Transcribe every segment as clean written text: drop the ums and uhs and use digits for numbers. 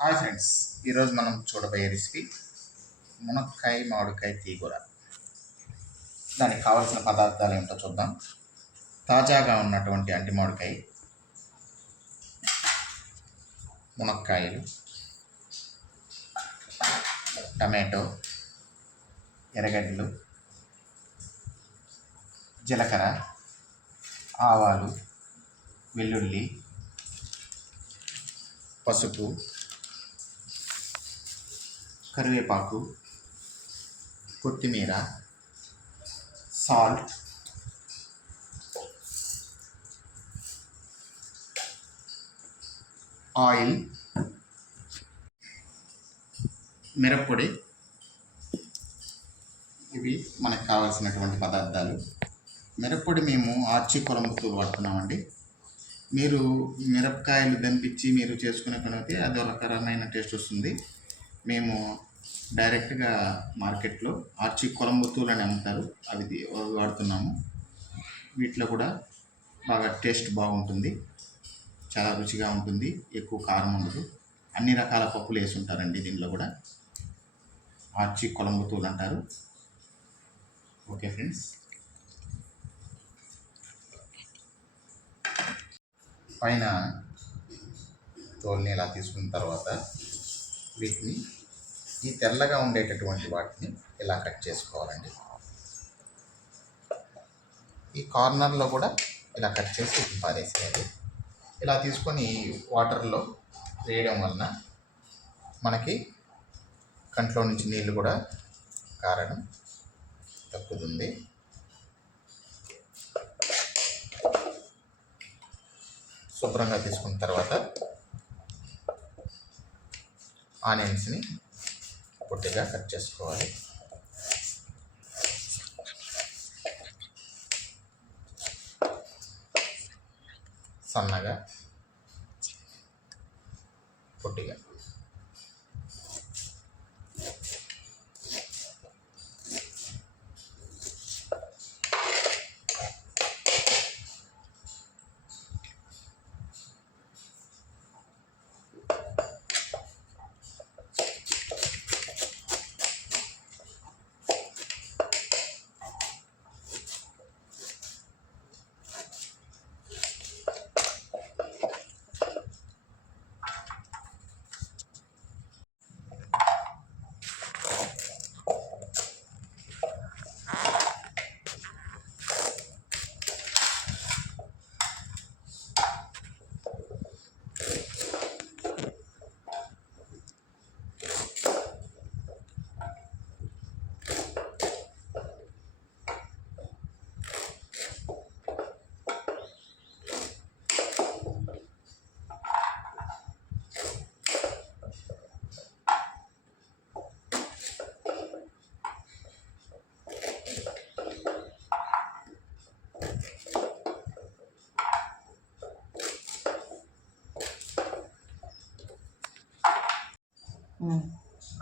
Hi friends, ఈరోజు మనం చూడబోయే రెసిపీ మునక్కాయ మామిడికాయ తీగూర. దానికి కావాల్సిన పదార్థాలు ఏమిటో చూద్దాం. తాజాగా ఉన్నటువంటి అంటి మామిడికాయ, మునక్కాయలు, టమాటో, ఎర్రగడ్డలు, జీలకర్ర, ఆవాలు, వెల్లుల్లి, పసుపు, కరివేపాకు, కొత్తిమీర, సాల్ట్, ఆయిల్, మిరప్పొడి. ఇవి మనకు కావాల్సినటువంటి పదార్థాలు. మిరప్పొడి మేము ఆర్చి కొలంబుతూలు వాడుతున్నామండి. మీరు మిరపకాయలు దంపించి మీరు చేసుకునే పనైతే అది ఒక రకమైన టేస్ట్ వస్తుంది. మేము డైరెక్ట్గా మార్కెట్లో ఆర్చి కొలంబుతూలు అని అమ్ముతారు, అవి వాడుతున్నాము. వీటిలో కూడా బాగా టేస్ట్ బాగుంటుంది, చాలా రుచిగా ఉంటుంది, ఎక్కువ కారం ఉండదు. అన్ని రకాల పప్పులు వేసి ఉంటారండి దీనిలో కూడా. ఆర్చి కొలంబుతూలు అంటారు. ఓకే ఫ్రెండ్స్, పైన తోలుని ఇలా తీసుకున్న తర్వాత వీటిని ఈ తెల్లగా ఉండేటటువంటి వాటిని ఇలా కట్ చేసుకోవాలండి. ఈ కార్నర్లో కూడా ఇలా కట్ చేసి పారేసేయాలి. ఇలా తీసుకొని వాటర్లో వేయడం వలన మనకి కంట్లో నుంచి నీళ్ళు కూడా కారడం తగ్గుతుంది. శుభ్రంగా తీసుకున్న తర్వాత ఆనియన్స్ని పొట్టిగా కట్ చేసుకోవాలి. సన్నగా పొట్టిగా.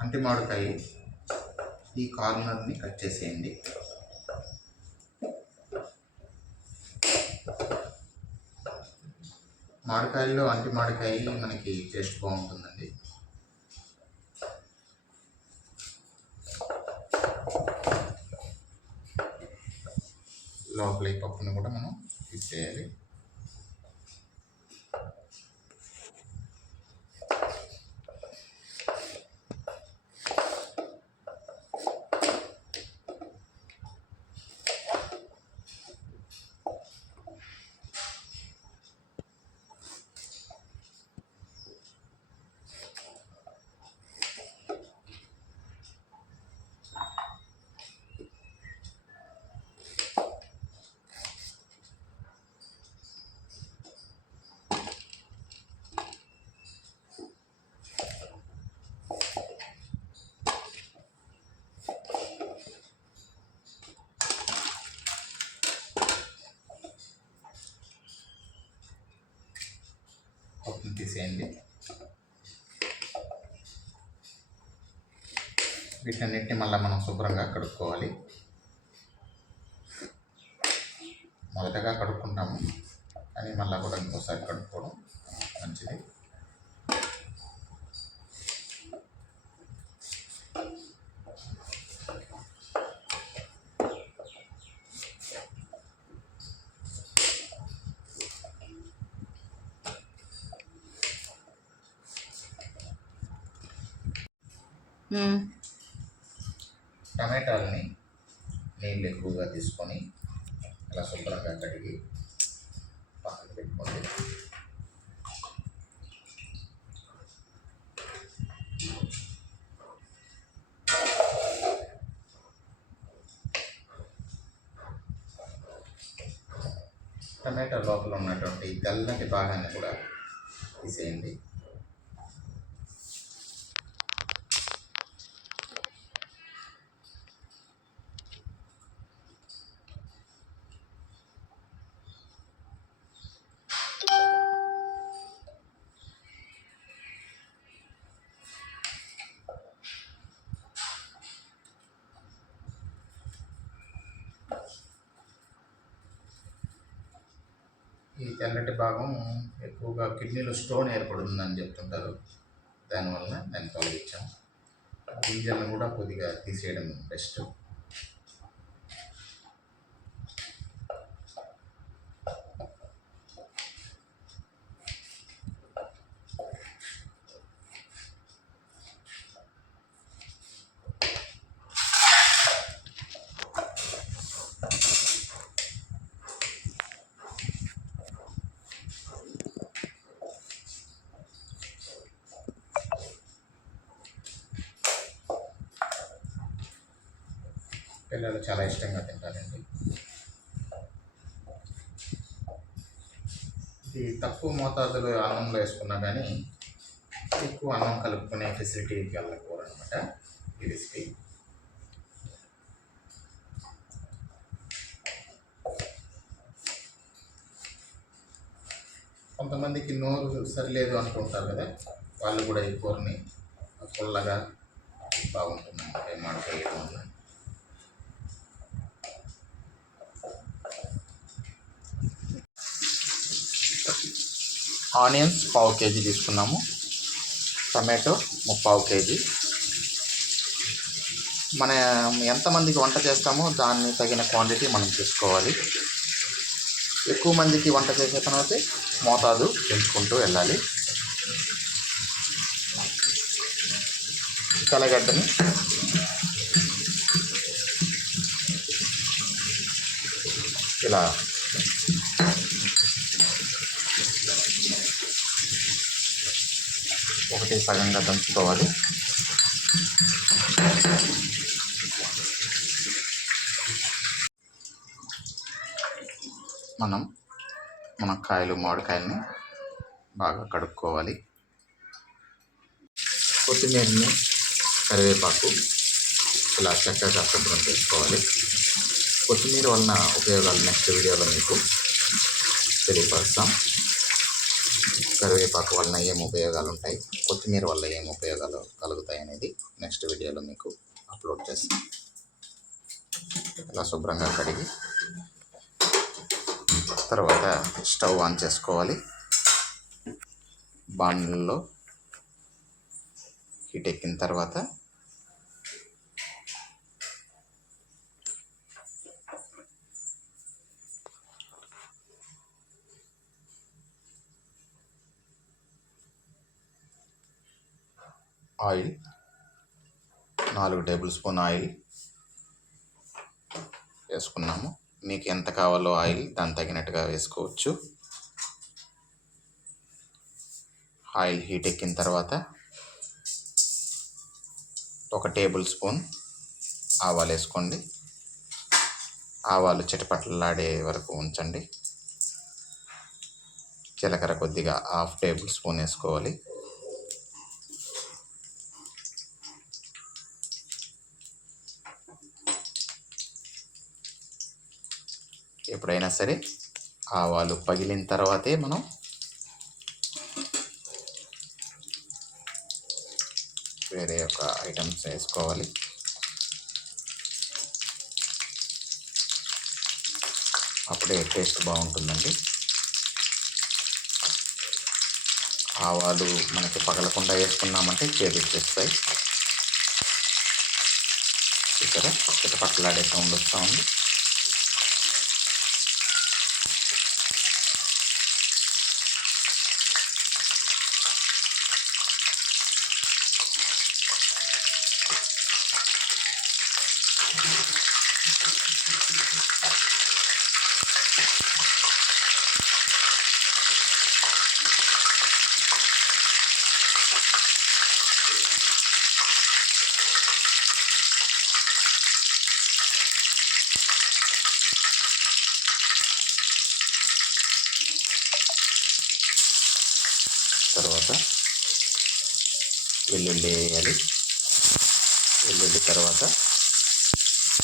అంటి మామిడికాయ ఈ కార్నర్ని కట్ చేసేయండి. మామిడికాయల్లో అంటి మామిడికాయ మనకి టేస్ట్ బాగుంటుందండి. లోపల ఈ పప్పును కూడా మనం తీసేయాలి. పప్పును తీసేయండి. వీటన్నిటిని మళ్ళీ మనం శుభ్రంగా కడుక్కోవాలి. మొదటగా కడుక్కుంటాము, కానీ మళ్ళీ కూడా ఇంకోసారి కడుక్కోవడం మంచిది. ఉమ్. టమాటాలని నీళ్ళు ఎక్కువగా తీసుకొని అలా శుభ్రంగా కడిగి పక్కన పెట్టుకోండి. టమాటా లోపల ఉన్నటువంటి తెల్లటి భాగాన్ని కూడా తీసేయండి. ఈ తెల్లటి భాగం ఎక్కువగా కిడ్నీలో స్టోన్ ఏర్పడుతుందని చెప్తుంటారు. దానివల్ల దాన్ని తొలగించాం. గింజలను కూడా కొద్దిగా తీసేయడం బెస్ట్. పిల్లలు చాలా ఇష్టంగా తింటారండి. ఇది తక్కువ మోతాదులో అన్నంలో వేసుకున్నా కానీ ఎక్కువ అన్నం కలుపుకునే ఫెసిలిటీ గల కూర అనమాట ఈ రెసిపీ. కొంతమందికి నోరు సరిలేదు అంటుంటారు కదా, వాళ్ళు కూడా ఈ కూరని పుల్లగా బాగుంటుంది మామిడికాయ వేయడం వల్ల. ఆనియన్స్ 1/2 kg తీసుకున్నాము. Tomato 3/4 kg. మనం ఎంతమందికి వంట చేస్తామో దాన్ని తగిన క్వాంటిటీ మనం తీసుకోవాలి. ఎక్కువ మందికి వంట చేసే పనైతే మోతాదు పెంచుకుంటూ వెళ్ళాలి. తెల్లగడ్డని ఇలా ఒకటి సగంగా దంచుకోవాలి. మనం మునక్కాయలు మామిడికాయలని బాగా కడుక్కోవాలి. కొత్తిమీరని కరివేపాకు ఇలా చక్కగా శుభ్రం చేసుకోవాలి. కొత్తిమీర వలన ఉపయోగాలు నెక్స్ట్ వీడియోలో మీకు తెలియపరుస్తాం. కరివేపాకు వలన ఏం ఉపయోగాలు ఉంటాయి, కొత్తిమీర వల్ల ఏం ఉపయోగాలు కలుగుతాయి అనేది నెక్స్ట్ వీడియోలో మీకు అప్లోడ్ చేస్తాం. ఇలా శుభ్రంగా కడిగి తర్వాత స్టవ్ ఆన్ చేసుకోవాలి. బాండ్లలో హీట్ ఎక్కిన తర్వాత ఆయిల్ 4 టేబుల్ స్పూన్ ఆయిల్ వేసుకున్నాము. మీకు ఎంత కావాలో ఆయిల్ దానికి తగినట్టుగా వేసుకోవచ్చు. ఆయిల్ హీట్ ఎక్కిన తర్వాత 1 టేబుల్ స్పూన్ ఆవాలు వేసుకోండి. ఆవాలు చిటపటలాడే వరకు ఉంచండి. జీలకర్ర కొద్దిగా 1/2 టేబుల్ స్పూన్ వేసుకోవాలి. ఎప్పుడైనా సరే ఆవాలు పగిలిన తర్వాతే మనం వేరే ఒక ఐటమ్స్ వేసుకోవాలి. అప్పుడే టేస్ట్ బాగుంటుందండి. ఆవాలు మనకి పగలకుండా వేసుకున్నామంటే చేదు వచ్చేస్తాయి. చూసారా, చిటపట్లాడే సౌండ్ వస్తూ ఉంది. తర్వాత వెల్లుల్లి వేయాలి. వెల్లుల్లి తర్వాత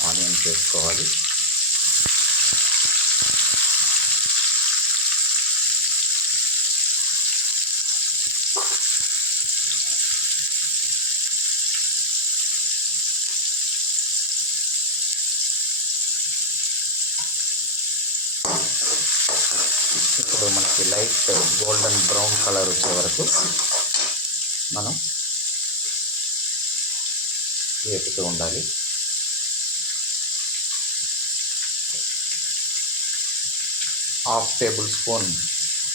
ఆనియన్స్ వేసుకోవాలి. ఇప్పుడు మనకి లైట్ గోల్డెన్ బ్రౌన్ కలర్ వచ్చే వరకు మనం వేపుతూ ఉండాలి. హాఫ్ టేబుల్ స్పూన్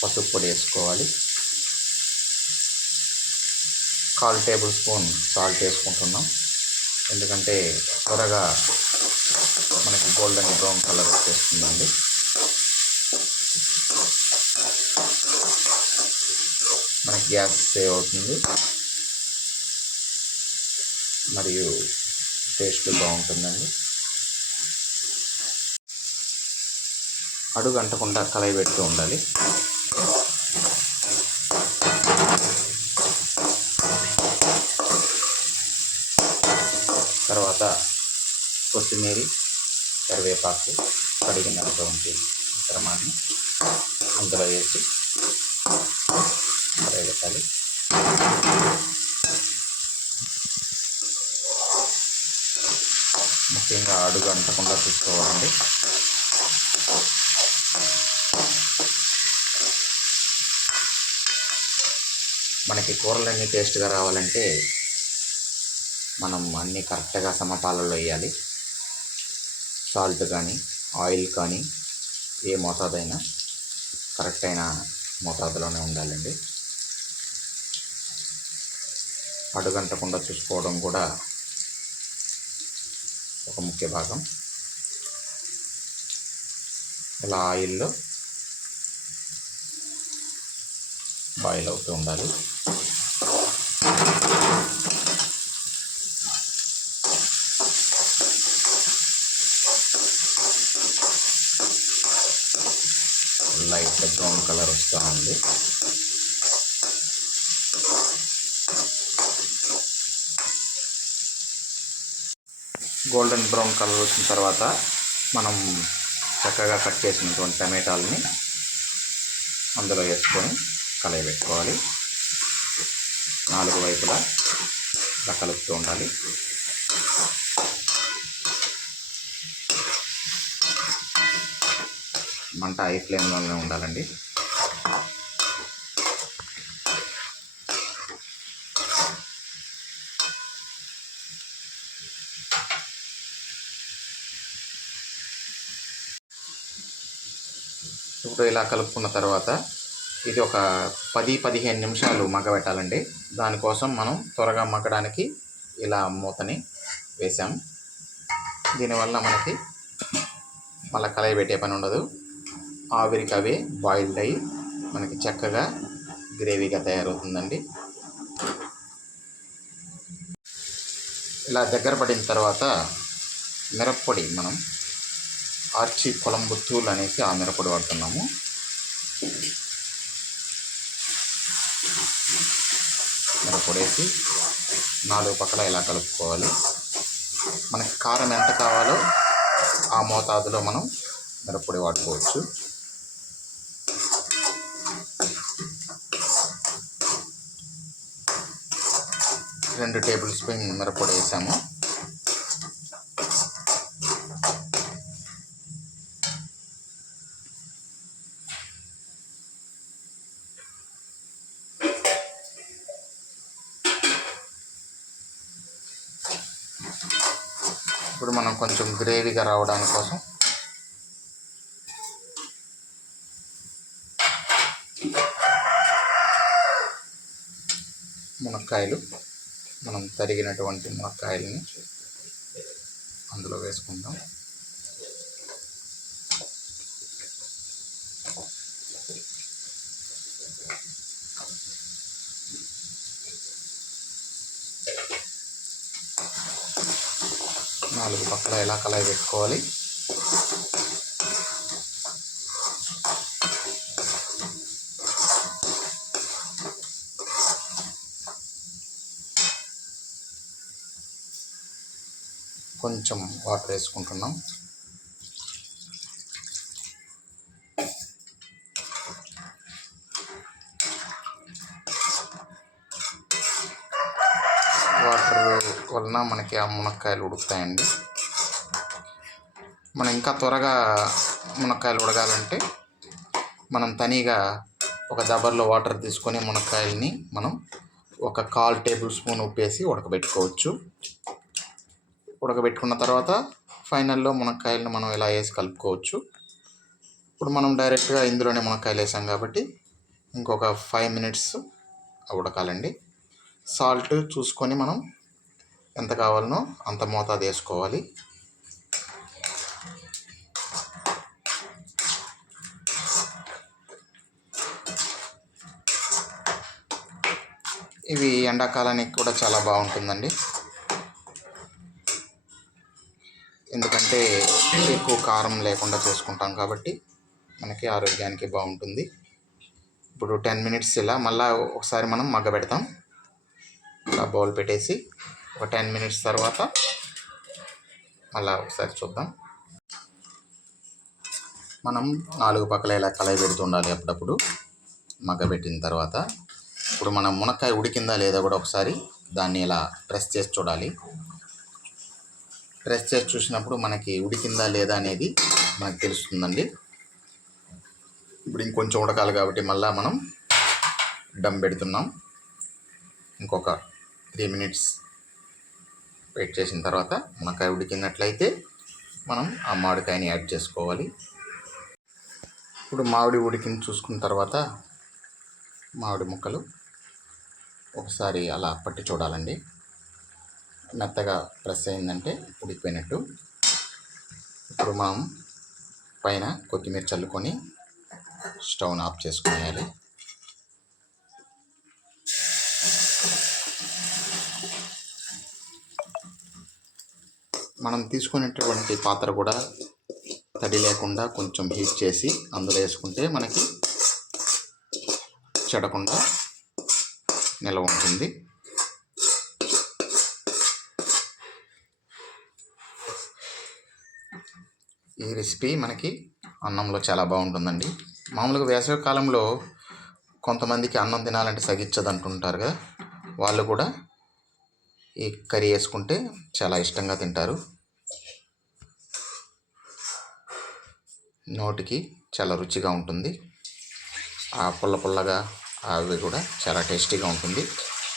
పసుపు పొడి వేసుకోవాలి. 1/4 టేబుల్ స్పూన్ సాల్ట్ వేసుకుంటున్నాం, ఎందుకంటే త్వరగా మనకి గోల్డెన్ బ్రౌన్ కలర్ వచ్చేస్తుందండి. మనకి గ్యాస్ సేవ్ అవుతుంది మరియు టేస్ట్ బాగుంటుందండి. అడుగు అంటకుండా కలయి పెడుతూ ఉండాలి. తర్వాత కొత్తిమీర, కరివేపాకు, కడిగినటువంటి క్రమాన్ని అందులో వేసి కలయబెట్టాలి. ముఖ్యంగా అడుగు అంటకుండా చూసుకోవాలండి. మనకి కూరలన్నీ టేస్ట్గా రావాలంటే మనం అన్నీ కరెక్ట్గా సమపాలలో వేయాలి. సాల్ట్ కానీ ఆయిల్ కానీ ఏ మోతాదైనా కరెక్ట్ అయిన మోతాదులోనే ఉండాలండి. అడుగంటకుండా చూసుకోవడం కూడా ఒక ముఖ్య భాగం. ఇలా ఆయిల్లో బాయిల్ అవుతూ ఉండాలి. లైట్ బ్రౌన్ కలర్ వస్తూ ఉంది. గోల్డెన్ బ్రౌన్ కలర్ వచ్చిన తర్వాత మనం చక్కగా కట్ చేసినటువంటి టమాటాలని అందులో వేసుకొని కలయబెట్టుకోవాలి. 4 వైపులా ఇలా కలుపుతూ ఉండాలి. మంట హై ఫ్లేమ్లోనే ఉండాలండి. ఇప్పుడు ఇలా కలుపుకున్న తర్వాత ఇది ఒక 10-15 నిమిషాలు మగ్గబెట్టాలండి. దానికోసం మనం త్వరగా మగ్గడానికి ఇలా మూతని వేసాం. దీనివల్ల మనకి మళ్ళీ కలయి పెట్టే పని ఉండదు. ఆవిరికి అవే బాయిల్డ్ అయ్యి మనకి చక్కగా గ్రేవీగా తయారవుతుందండి. ఇలా దగ్గర పడిన తర్వాత మిరప్పొడి, మనం ఆర్చి కొలంబు తూల్ అనేసి ఆ మిరప్పొడి వాడుతున్నాము. మిరప్పొడి వేసి 4 పక్కల ఇలా కలుపుకోవాలి. మనకి కారం ఎంత కావాలో ఆ మోతాదులో మనం మిరప్పొడి వాడుకోవచ్చు. 2 టేబుల్ స్పూన్ మిరప్పొడి వేసాము. ఇప్పుడు మనం కొంచెం గ్రేవీగా రావడానికి కోసం మునక్కాయలు, మనం తరిగినటువంటి మునక్కాయలని అందులో వేసుకుంటాం. 4 పక్కల ఇలా కలయి పెట్టుకోవాలి. కొంచెం వాటర్ వేసుకుంటున్నాం. వాటర్ వలన మనకి ఆ మునక్కాయలు ఉడుకుతాయండి. మనం ఇంకా త్వరగా మునక్కాయలు ఉడకాలంటే మనం తనీగా ఒక దబర్లో వాటర్ తీసుకొని మునక్కాయలని మనం ఒక 1/4 టేబుల్ స్పూన్ ఉప్పు వేసి ఉడకబెట్టుకోవచ్చు. ఉడకబెట్టుకున్న తర్వాత ఫైనల్లో మునక్కాయలను మనం ఇలా వేసి కలుపుకోవచ్చు. ఇప్పుడు మనం డైరెక్ట్గా ఇందులోనే మునక్కాయలు వేసాం కాబట్టి ఇంకొక 5 మినిట్స్ ఉడకాలండి. సాల్ట్ చూసుకొని మనం ఎంత కావాలనో అంత మోతాదు వేసుకోవాలి. ఇవి ఎండాకాలానికి కూడా చాలా బాగుంటుందండి. ఎందుకంటే ఎక్కువ కారం లేకుండా చేసుకుంటాం కాబట్టి మనకి ఆరోగ్యానికి బాగుంటుంది. ఇప్పుడు 10 మినిట్స్ ఇలా మళ్ళీ ఒకసారి మనం మగ్గబెడతాం. ఇలా బౌల్ పెట్టేసి ఒక 10 మినిట్స్ తర్వాత మళ్ళీ ఒకసారి చూద్దాం. మనం 4 పక్కల ఇలా కలయి పెడుతుండాలి అప్పుడప్పుడు మగ్గబెట్టిన తర్వాత. ఇప్పుడు మనం మునక్కాయ ఉడికిందా లేదా కూడా ఒకసారి దాన్ని ఇలా ప్రెస్ చేసి చూడాలి. ప్రెస్ చేసి చూసినప్పుడు మనకి ఉడికిందా లేదా అనేది మనకు తెలుస్తుందండి. ఇప్పుడు ఇంకొంచెం ఉడకాలి కాబట్టి మళ్ళీ మనం దమ్ పెడుతున్నాం. ఇంకొక 3 మినిట్స్ వెయిట్ చేసిన తర్వాత మునక్కాయ ఉడికినట్లయితే మనం ఆ మామిడికాయని యాడ్ చేసుకోవాలి. ఇప్పుడు మామిడి ఉడికిని చూసుకున్న తర్వాత మామిడి ముక్కలు ఒకసారి అలా పట్టి చూడాలండి. మెత్తగా ప్రెస్ అయిందంటే ఉడికిపోయినట్టు. ఇప్పుడు మనం పైన కొత్తిమీర చల్లుకొని స్టవ్ని ఆఫ్ చేసుకునేయాలి. మనం తీసుకునేటువంటి పాత్ర కూడా తడి లేకుండా కొంచెం హీట్ చేసి అందులో వేసుకుంటే మనకి చెడకుండా నిల్వ ఉంటుంది. ఈ రెసిపీ మనకి అన్నంలో చాలా బాగుంటుందండి. మామూలుగా వేసవి కాలంలో కొంతమందికి అన్నం తినాలంటే సగిచ్చదు అంటుంటారు కదా, వాళ్ళు కూడా ఈ కర్రీ వేసుకుంటే చాలా ఇష్టంగా తింటారు. నోటికి చాలా రుచిగా ఉంటుంది. ఆ పుల్ల పుల్లగా అవి కూడా చాలా టేస్టీగా ఉంటుంది.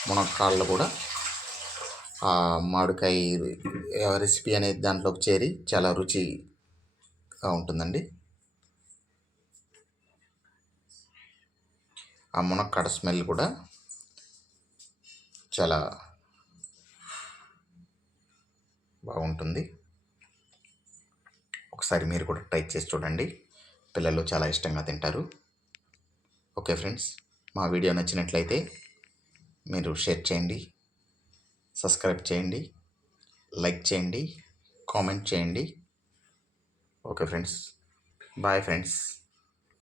మునక్కాళ్ళు కూడా ఆ మామిడికాయ రెసిపీ అనేది దాంట్లోకి చేరి చాలా రుచిగా ఉంటుందండి. ఆ మునక్కాడ స్మెల్ కూడా చాలా బాగుంటుంది. ఒకసారి మీరు కూడా ట్రై చేసి చూడండి. పిల్లలు చాలా ఇష్టంగా తింటారు. ఓకే ఫ్రెండ్స్, మా వీడియో నచ్చినట్లయితే మీరు షేర్ చేయండి, సబ్స్క్రైబ్ చేయండి, లైక్ చేయండి, కామెంట్ చేయండి. Okay friends, bye friends.